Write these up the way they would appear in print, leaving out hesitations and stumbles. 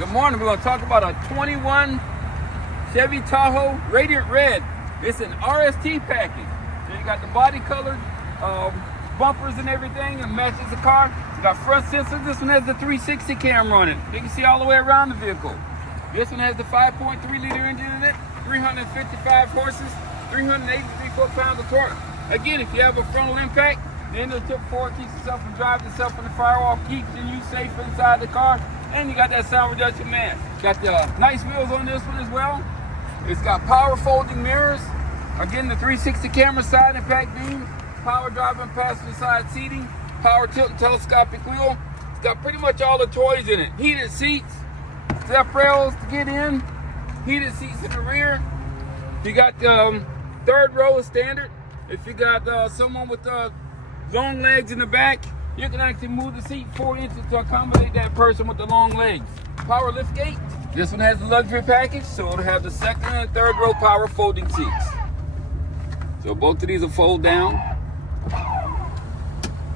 Good morning. We're going to talk about a 21 Chevy Tahoe Radiant Red. It's an RST package. So you got the body colored bumpers and everything that matches the car. It's got front sensors. This one has the 360 camera on it. You can see all the way around the vehicle. This one has the 5.3 liter engine in it, 355 horses, 383 foot-pounds of torque. Again, if you have a frontal impact, the end of the tip forward keeps itself from driving itself in the firewall, keeps you safe inside the car, and you got that sound reduction mask. Got the nice wheels on this one as well. It's got power folding mirrors. Again, the 360 camera side impact beam, power driver and passenger side seating, power tilt and telescopic wheel. It's got pretty much all the toys in it. Heated seats, step rails to get in, heated seats in the rear. You got the third row is standard. If you got someone with long legs in the back, you can actually move the seat 4 inches to accommodate that person with the long legs. Power lift gate. This one has the luxury package, so it'll have the second and third row power folding seats. So both of these will fold down.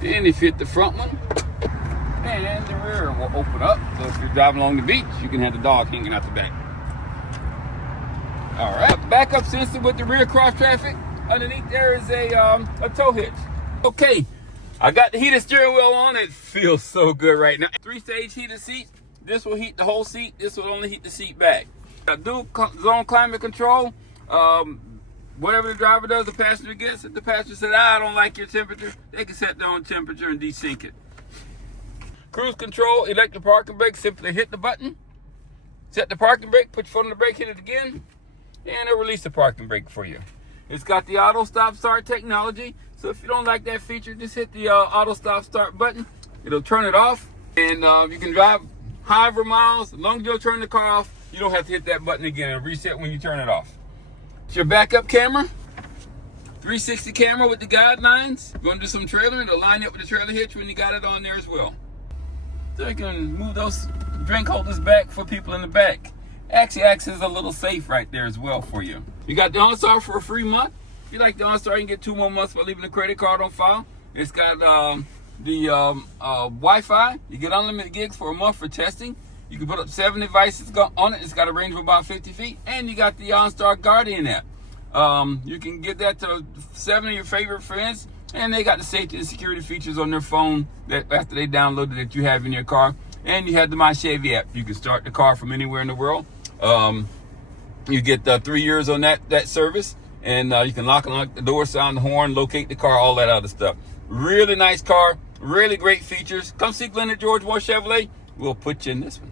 And if you hit the front one, and the rear will open up. So if you're driving along the beach, you can have the dog hanging out the back. All right, backup sensor with the rear cross traffic. Underneath there is a tow hitch. Okay, I got the heated steering wheel on. It feels so good right now. 3-stage heated seats. This will heat the whole seat. This will only heat the seat back. Dual zone climate control. Whatever the driver does, the passenger gets. If the passenger says, I don't like your temperature, they can set their own temperature and desync it. Cruise control, electric parking brake. Simply hit the button, set the parking brake, put your foot on the brake, hit it again, and it'll release the parking brake for you. It's got the auto stop start technology. So if you don't like that feature, just hit the auto stop start button. It'll turn it off, and you can drive however miles. As long as you'll turn the car off, you don't have to hit that button again. It'll reset when you turn it off. It's your backup camera, 360 camera with the guidelines. You're going to do some trailering, it'll line up with the trailer hitch when you got it on there as well. So you can move those drink holders back for people in the back. Actually acts as a little safe right there as well for you. You got the OnStar for a free month. If you like the OnStar, you can get 2 more months by leaving a credit card on file. It's got the Wi-Fi. You get unlimited gigs for a month for testing. You can put up 7 devices on it. It's got a range of about 50 feet. And you got the OnStar Guardian app. You can get that to 7 of your favorite friends. And they got the safety and security features on their phone that after they downloaded that you have in your car. And you have the My Chevy app. You can start the car from anywhere in the world. You get 3 years on that service. And you can lock and unlock the door, sound the horn, locate the car, all that other stuff. Really nice car. Really great features. Come see Glenn at George Moore Chevrolet. We'll put you in this one.